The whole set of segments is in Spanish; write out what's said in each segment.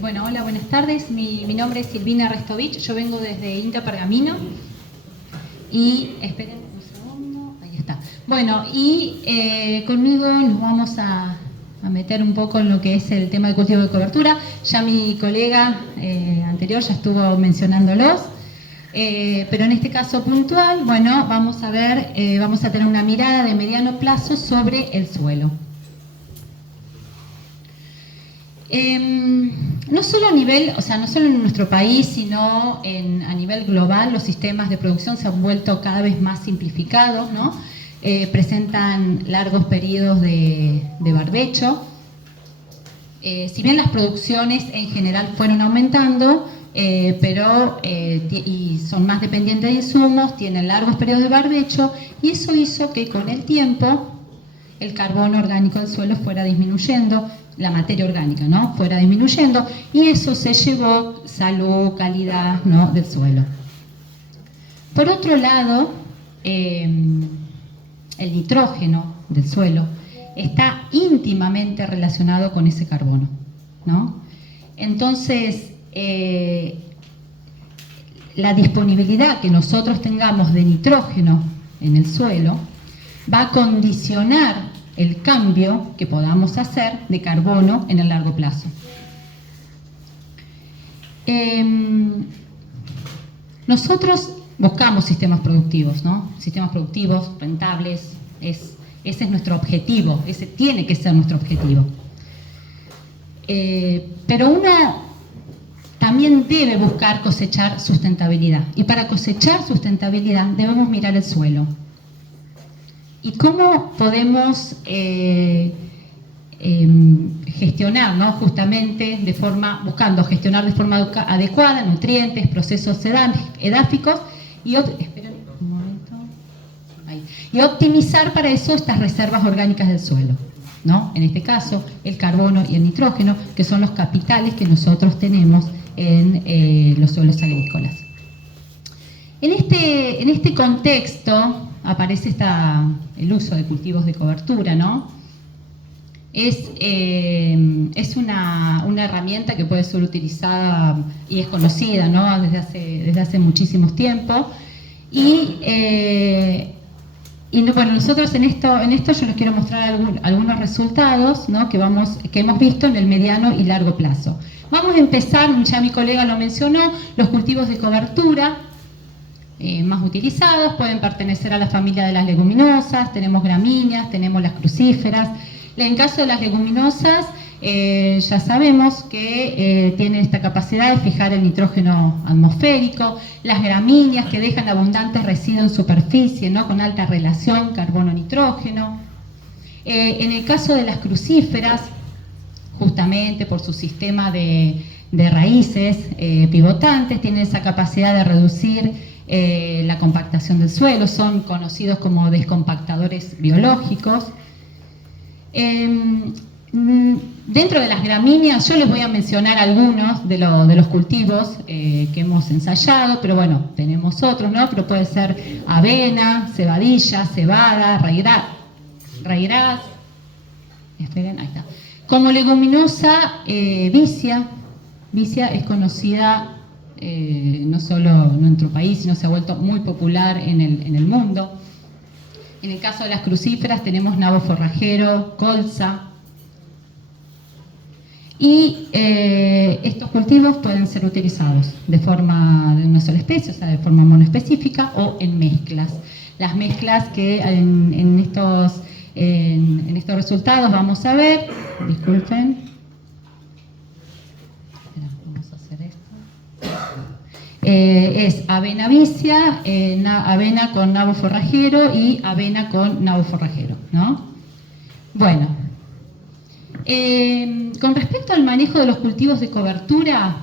Bueno, hola, buenas tardes. Mi nombre es Silvina Restovich, yo vengo desde Inca Pergamino y, esperen un segundo, ahí está. Bueno, y conmigo nos vamos a meter un poco en lo que es el tema de cultivo de cobertura. Ya mi colega anterior ya estuvo mencionándolos, pero en este caso puntual, bueno, vamos a ver, vamos a tener una mirada de mediano plazo sobre el suelo. No solo a nivel, o sea, no solo en nuestro país, sino a nivel global, los sistemas de producción se han vuelto cada vez más simplificados, ¿no? Presentan largos periodos de barbecho. Si bien las producciones en general fueron aumentando, pero y son más dependientes de insumos, tienen largos periodos de barbecho, y eso hizo que con el tiempo el carbono orgánico del suelo fuera disminuyendo, la materia orgánica, ¿no? Fuera disminuyendo, y eso se llevó salud, calidad, ¿no? Del suelo. Por otro lado, el nitrógeno del suelo está íntimamente relacionado con ese carbono, ¿no? Entonces, la disponibilidad que nosotros tengamos de nitrógeno en el suelo va a condicionar el cambio que podamos hacer de carbono en el largo plazo. Nosotros buscamos sistemas productivos, ¿no? Sistemas productivos, rentables, ese es nuestro objetivo, ese tiene que ser nuestro objetivo. Pero uno también debe buscar cosechar sustentabilidad, y para cosechar sustentabilidad debemos mirar el suelo. ¿Y cómo podemos gestionar, ¿no? Justamente buscando gestionar de forma adecuada nutrientes, procesos edáficos y optimizar para eso estas reservas orgánicas del suelo, ¿no? En este caso, el carbono y el nitrógeno, que son los capitales que nosotros tenemos en los suelos agrícolas. En este contexto aparece el uso de cultivos de cobertura, ¿no? Es una herramienta que puede ser utilizada y es conocida, ¿no? desde hace muchísimos tiempos. Y bueno, nosotros en esto yo les quiero mostrar algunos resultados, ¿no? que hemos visto en el mediano y largo plazo. Vamos a empezar, ya mi colega lo mencionó, los cultivos de cobertura más utilizados pueden pertenecer a la familia de las leguminosas, tenemos gramíneas, tenemos las crucíferas. En caso de las leguminosas, ya sabemos que tienen esta capacidad de fijar el nitrógeno atmosférico, las gramíneas que dejan abundantes residuos en superficie, ¿no? Con alta relación carbono-nitrógeno. En el caso de las crucíferas, justamente por su sistema de raíces pivotantes, tienen esa capacidad de reducir la compactación del suelo, son conocidos como descompactadores biológicos. Dentro de las gramíneas yo les voy a mencionar algunos de los cultivos que hemos ensayado, pero bueno, tenemos otros, ¿no? Pero puede ser avena, cebadilla, cebada, raigras. Esperen, ahí está. Como leguminosa, vicia es conocida no solo en nuestro país, sino se ha vuelto muy popular en el mundo. En el caso de las crucíferas tenemos nabo forrajero, colza. Y estos cultivos pueden ser utilizados de una sola especie, o sea, de forma monoespecífica o en mezclas. Las mezclas que en estos resultados vamos a ver, disculpen. Es avena vicia, avena con nabo forrajero y avena con nabo forrajero, ¿no? Bueno, con respecto al manejo de los cultivos de cobertura,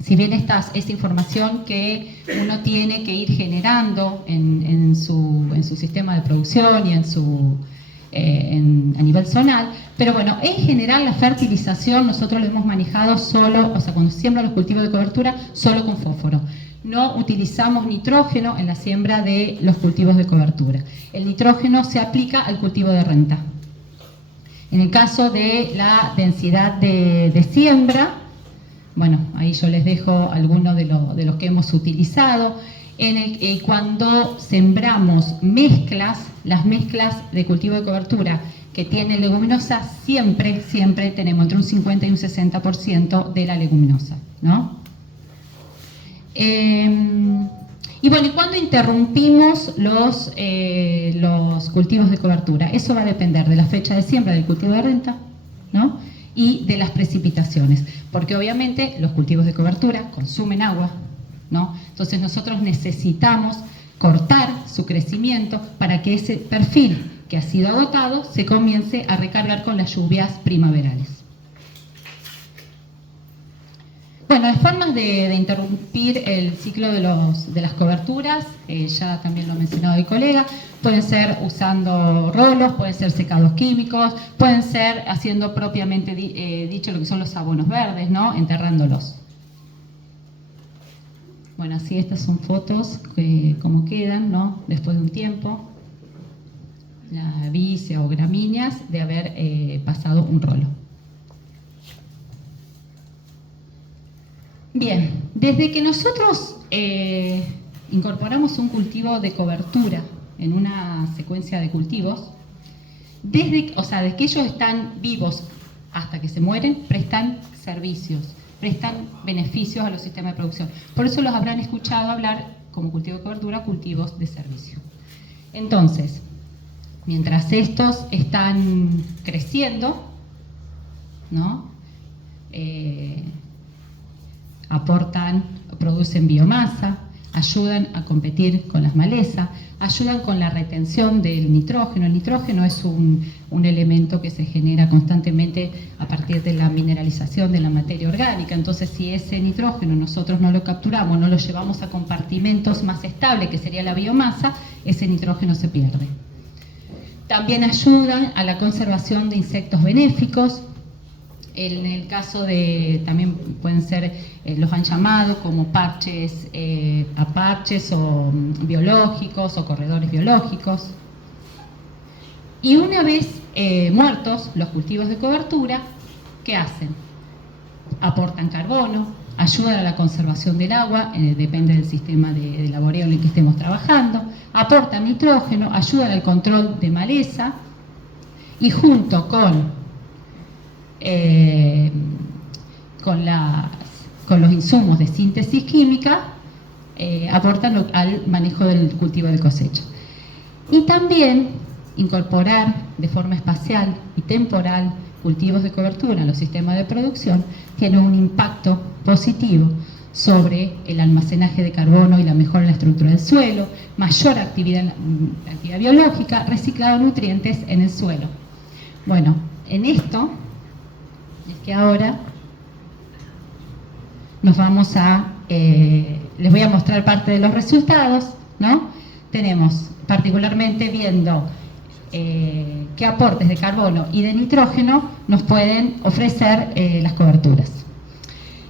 si bien esta es información que uno tiene que ir generando en su sistema de producción y a nivel zonal, pero bueno, en general la fertilización nosotros lo hemos manejado solo, o sea, cuando siembra los cultivos de cobertura, solo con fósforo. No utilizamos nitrógeno en la siembra de los cultivos de cobertura. El nitrógeno se aplica al cultivo de renta. En el caso de la densidad de siembra, Bueno, ahí yo les dejo algunos de los que hemos utilizado. Cuando sembramos las mezclas de cultivo de cobertura que tienen leguminosa, siempre tenemos entre un 50 y un 60% de la leguminosa, ¿no? Y bueno, ¿y cuándo interrumpimos los cultivos de cobertura? Eso va a depender de la fecha de siembra del cultivo de renta, ¿no? Y de las precipitaciones, porque obviamente los cultivos de cobertura consumen agua, ¿no? Entonces nosotros necesitamos cortar su crecimiento para que ese perfil que ha sido agotado se comience a recargar con las lluvias primaverales. Bueno, las formas de interrumpir el ciclo de las coberturas, ya también lo ha mencionado el colega, pueden ser usando rolos, pueden ser secados químicos, pueden ser haciendo propiamente dicho lo que son los abonos verdes, ¿no? Enterrándolos. Bueno, así estas son fotos como quedan, ¿no? Después de un tiempo, la vicia o gramíneas de haber pasado un rolo. Bien, desde que nosotros incorporamos un cultivo de cobertura en una secuencia de cultivos, desde que ellos están vivos hasta que se mueren, prestan servicios, prestan beneficios a los sistemas de producción. Por eso los habrán escuchado hablar como cultivo de cobertura, cultivos de servicio. Entonces, mientras estos están creciendo, ¿no? Producen biomasa, ayudan a competir con las malezas, ayudan con la retención del nitrógeno. El nitrógeno es un elemento que se genera constantemente a partir de la mineralización de la materia orgánica. Entonces, si ese nitrógeno nosotros no lo capturamos, no lo llevamos a compartimentos más estables, que sería la biomasa, ese nitrógeno se pierde. También ayudan a la conservación de insectos benéficos. En el caso también pueden ser, los han llamado como parches o biológicos o corredores biológicos. Y una vez muertos los cultivos de cobertura, ¿qué hacen? Aportan carbono, ayudan a la conservación del agua, depende del sistema de laboreo en el que estemos trabajando, aportan nitrógeno, ayudan al control de maleza y junto con los insumos de síntesis química, aportan al manejo del cultivo de cosecha. Y también incorporar de forma espacial y temporal cultivos de cobertura en los sistemas de producción tiene un impacto positivo sobre el almacenaje de carbono y la mejora en la estructura del suelo, mayor actividad biológica, reciclado de nutrientes en el suelo. Bueno, en esto es que ahora nos vamos les voy a mostrar parte de los resultados, ¿no? Tenemos particularmente viendo qué aportes de carbono y de nitrógeno nos pueden ofrecer las coberturas.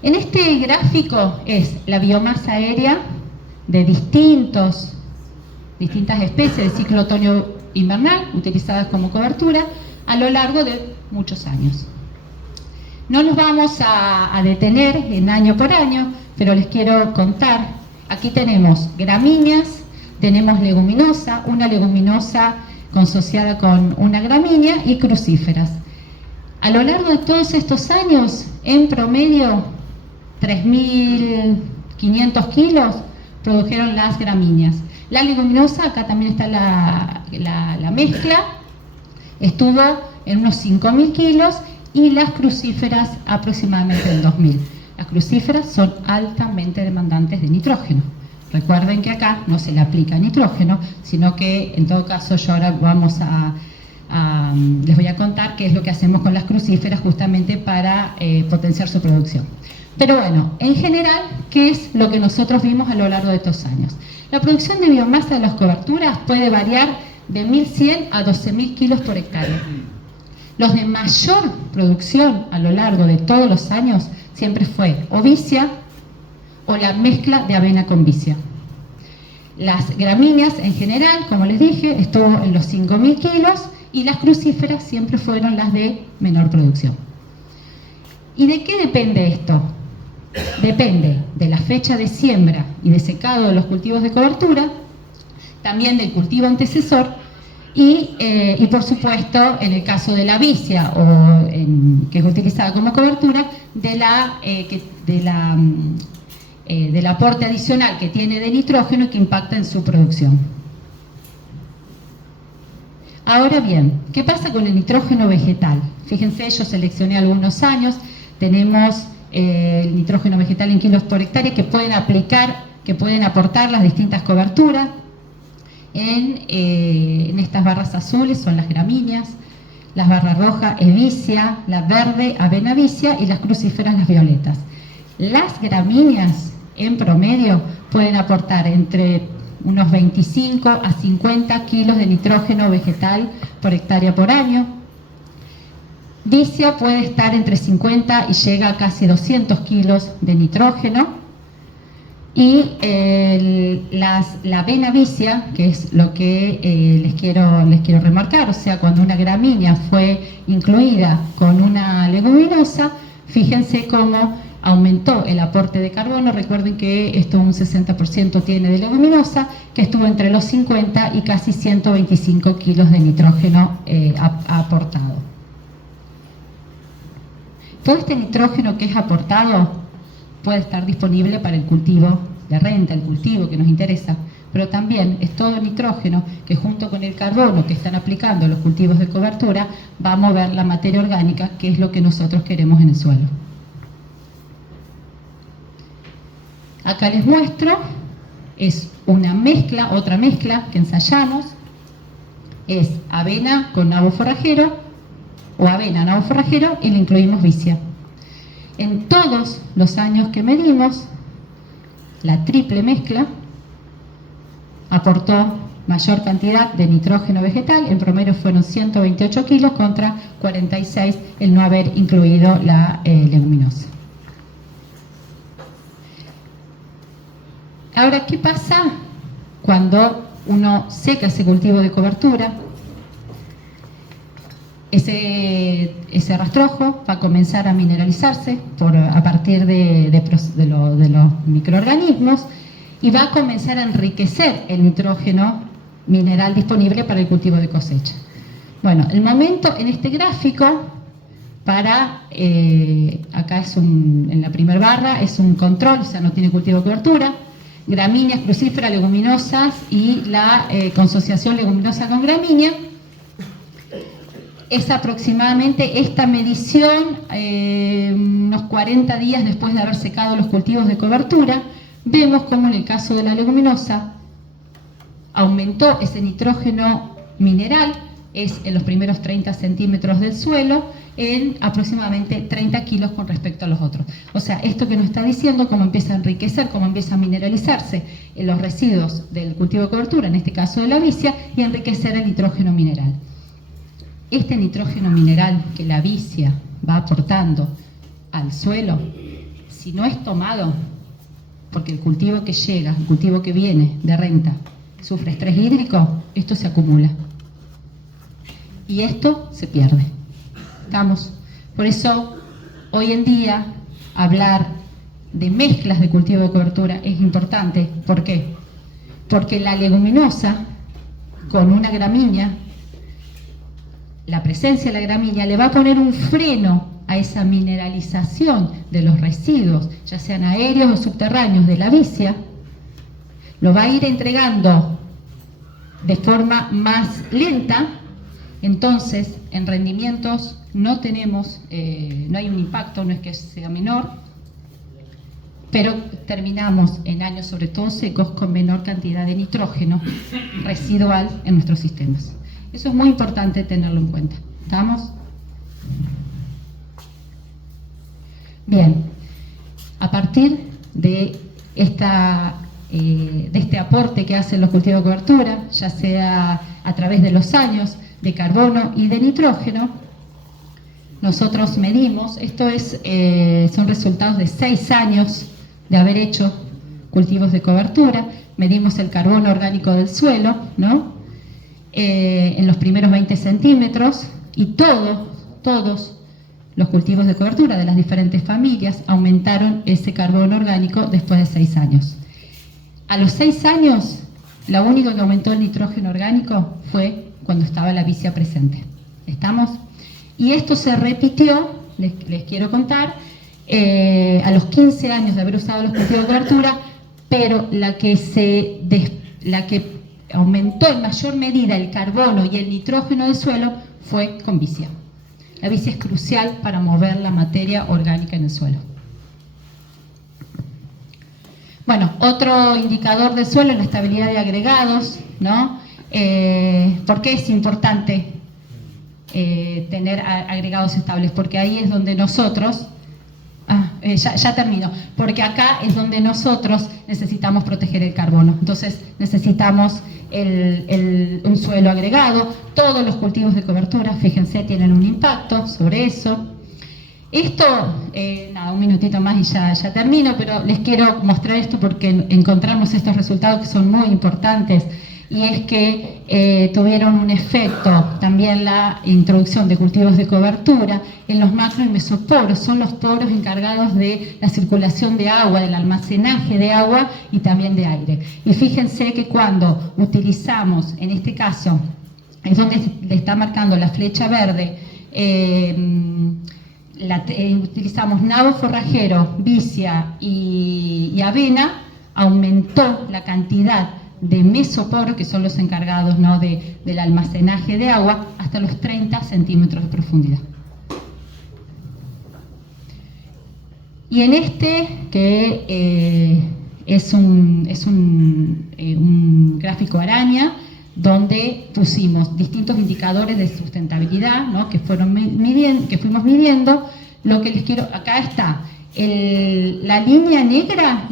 En este gráfico es la biomasa aérea de distintas especies de ciclo otoño-invernal utilizadas como cobertura a lo largo de muchos años. No nos vamos a detener en año por año, pero les quiero contar. Aquí tenemos gramíneas, tenemos leguminosa, una leguminosa consociada con una gramínea y crucíferas. A lo largo de todos estos años, en promedio, 3.500 kilos produjeron las gramíneas. La leguminosa, acá también está la mezcla, estuvo en unos 5.000 kilos y las crucíferas aproximadamente en 2.000. Las crucíferas son altamente demandantes de nitrógeno. Recuerden que acá no se le aplica nitrógeno, sino que en todo caso yo ahora les voy a contar qué es lo que hacemos con las crucíferas justamente para potenciar su producción. Pero bueno, en general, ¿qué es lo que nosotros vimos a lo largo de estos años? La producción de biomasa de las coberturas puede variar de 1.100 a 12.000 kilos por hectárea. Los de mayor producción a lo largo de todos los años siempre fue o vicia o la mezcla de avena con vicia. Las gramíneas en general, como les dije, estuvo en los 5.000 kilos y las crucíferas siempre fueron las de menor producción. ¿Y de qué depende esto? depende de la fecha de siembra y de secado de los cultivos de cobertura, también del cultivo antecesor y por supuesto, en el caso de la vicia, que es utilizada como cobertura, del aporte adicional que tiene de nitrógeno y que impacta en su producción. Ahora bien, ¿qué pasa con el nitrógeno vegetal? Fíjense, yo seleccioné algunos años, tenemos el nitrógeno vegetal en kilos por hectárea que pueden aportar las distintas coberturas. En estas barras azules son las gramíneas, las barras rojas evicia, la verde avena vicia y las crucíferas las violetas. Las gramíneas en promedio pueden aportar entre unos 25 a 50 kilos de nitrógeno vegetal por hectárea por año. Vicia puede estar entre 50 y llega a casi 200 kilos de nitrógeno. Y la avena vicia, que es lo que les quiero remarcar, o sea, cuando una gramínea fue incluida con una leguminosa, fíjense cómo aumentó el aporte de carbono. Recuerden que esto un 60% tiene de leguminosa, que estuvo entre los 50 y casi 125 kilos de nitrógeno aportado. Todo este nitrógeno que es aportado puede estar disponible para el cultivo de renta, el cultivo que nos interesa, pero también es todo nitrógeno que junto con el carbono que están aplicando los cultivos de cobertura va a mover la materia orgánica, que es lo que nosotros queremos en el suelo. Acá les muestro, es una mezcla, otra mezcla que ensayamos, es avena con nabo forrajero o avena, nabo forrajero, y le incluimos vicia. En todos los años que medimos, la triple mezcla aportó mayor cantidad de nitrógeno vegetal, en promedio fueron 128 kilos contra 46 el no haber incluido la leguminosa. Ahora, ¿qué pasa cuando uno seca ese cultivo de cobertura? Ese rastrojo va a comenzar a mineralizarse a partir de los microorganismos y va a comenzar a enriquecer el nitrógeno mineral disponible para el cultivo de cosecha. Bueno, el momento en este gráfico, acá en la primera barra es un control, o sea, no tiene cultivo de cobertura, gramíneas, crucíferas, leguminosas y la consociación leguminosa con gramínea. Es aproximadamente esta medición, unos 40 días después de haber secado los cultivos de cobertura. Vemos como en el caso de la leguminosa aumentó ese nitrógeno mineral, es en los primeros 30 centímetros del suelo, en aproximadamente 30 kilos con respecto a los otros. O sea, esto que nos está diciendo, cómo empieza a enriquecer, cómo empieza a mineralizarse en los residuos del cultivo de cobertura, en este caso de la vicia, y enriquecer el nitrógeno mineral. Este nitrógeno mineral que la vicia va aportando al suelo, si no es tomado, porque el cultivo que llega, el cultivo que viene de renta, sufre estrés hídrico, esto se acumula. Y esto se pierde. ¿Estamos? Por eso, hoy en día, hablar de mezclas de cultivo de cobertura es importante. ¿Por qué? Porque la leguminosa, con una gramínea, la presencia de la gramínea le va a poner un freno a esa mineralización de los residuos, ya sean aéreos o subterráneos de la vicia, lo va a ir entregando de forma más lenta. Entonces, en rendimientos no tenemos, no hay un impacto, no es que sea menor, pero terminamos en años, sobre todo secos, con menor cantidad de nitrógeno residual en nuestros sistemas. Eso es muy importante tenerlo en cuenta. ¿Estamos? Bien, a partir de este aporte que hacen los cultivos de cobertura, ya sea a través de los años de carbono y de nitrógeno, nosotros medimos, son resultados de 6 años de haber hecho cultivos de cobertura, medimos el carbono orgánico del suelo, ¿no? En los primeros 20 centímetros, y todos los cultivos de cobertura de las diferentes familias aumentaron ese carbono orgánico después de 6 años. A los 6 años, lo único que aumentó el nitrógeno orgánico fue cuando estaba la vicia presente. ¿Estamos? Y esto se repitió, les quiero contar, a los 15 años de haber usado los cultivos de cobertura, pero la que aumentó en mayor medida el carbono y el nitrógeno del suelo fue con vicia. La vicia es crucial para mover la materia orgánica en el suelo. Bueno, otro indicador del suelo es la estabilidad de agregados, ¿no? ¿Por qué es importante tener agregados estables? Porque ahí es donde nosotros, ya termino, porque acá es donde nosotros necesitamos proteger el carbono. Entonces necesitamos un suelo agregado. Todos los cultivos de cobertura, fíjense, tienen un impacto sobre eso. Esto, nada, un minutito más y ya termino, pero les quiero mostrar esto porque encontramos estos resultados que son muy importantes, y es que tuvieron un efecto también la introducción de cultivos de cobertura en los macro y mesoporos. Son los poros encargados de la circulación de agua, del almacenaje de agua y también de aire. Y fíjense que cuando utilizamos, en este caso, es donde le está marcando la flecha verde, utilizamos nabo forrajero, vicia y avena, aumentó la cantidad de mesoporos, que son los encargados, ¿no?, del almacenaje de agua, hasta los 30 centímetros de profundidad. Y en este, que es un gráfico araña, donde pusimos distintos indicadores de sustentabilidad, ¿no?, que fuimos midiendo. Lo que les quiero, acá está, la línea negra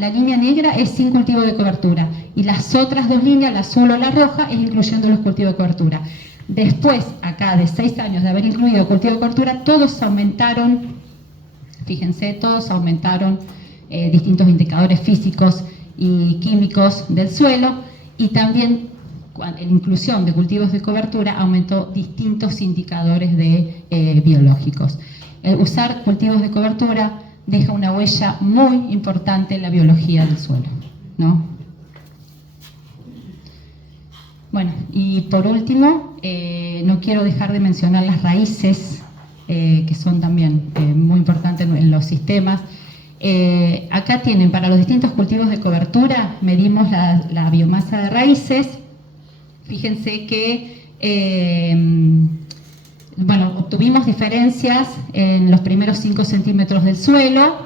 es sin cultivo de cobertura, y las otras dos líneas, la azul o la roja, es incluyendo los cultivos de cobertura. Después, acá de 6 años de haber incluido cultivo de cobertura, todos aumentaron, fíjense, todos aumentaron distintos indicadores físicos y químicos del suelo, y también la inclusión de cultivos de cobertura aumentó distintos indicadores biológicos. Usar cultivos de cobertura deja una huella muy importante en la biología del suelo, ¿no? Bueno, y por último, no quiero dejar de mencionar las raíces, que son también muy importantes en los sistemas. Acá tienen, para los distintos cultivos de cobertura, medimos la biomasa de raíces. Fíjense que obtuvimos diferencias en los primeros 5 centímetros del suelo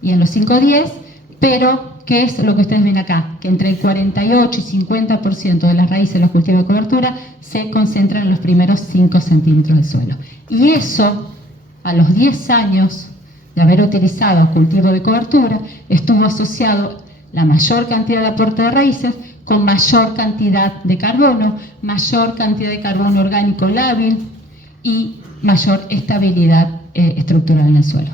y en los 5-10, pero ¿qué es lo que ustedes ven acá? Que entre el 48 y 50% de las raíces de los cultivos de cobertura se concentran en los primeros 5 centímetros del suelo. Y eso, a los 10 años de haber utilizado cultivo de cobertura, estuvo asociado la mayor cantidad de aporte de raíces con mayor cantidad de carbono orgánico lábil y mayor estabilidad estructural en el suelo.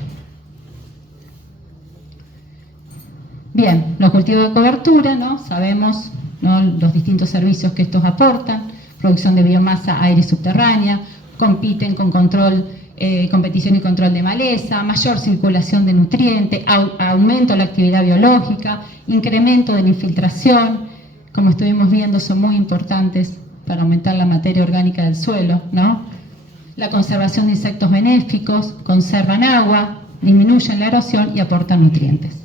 Bien, los cultivos de cobertura, ¿no? Sabemos, ¿no?, los distintos servicios que estos aportan: producción de biomasa aire subterránea, compiten con competición y control de maleza, mayor circulación de nutrientes, aumento de la actividad biológica, incremento de la infiltración. Como estuvimos viendo, son muy importantes para aumentar la materia orgánica del suelo, ¿no? La conservación de insectos benéficos, conservan agua, disminuyen la erosión y aportan nutrientes.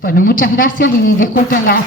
Bueno, muchas gracias y disculpen las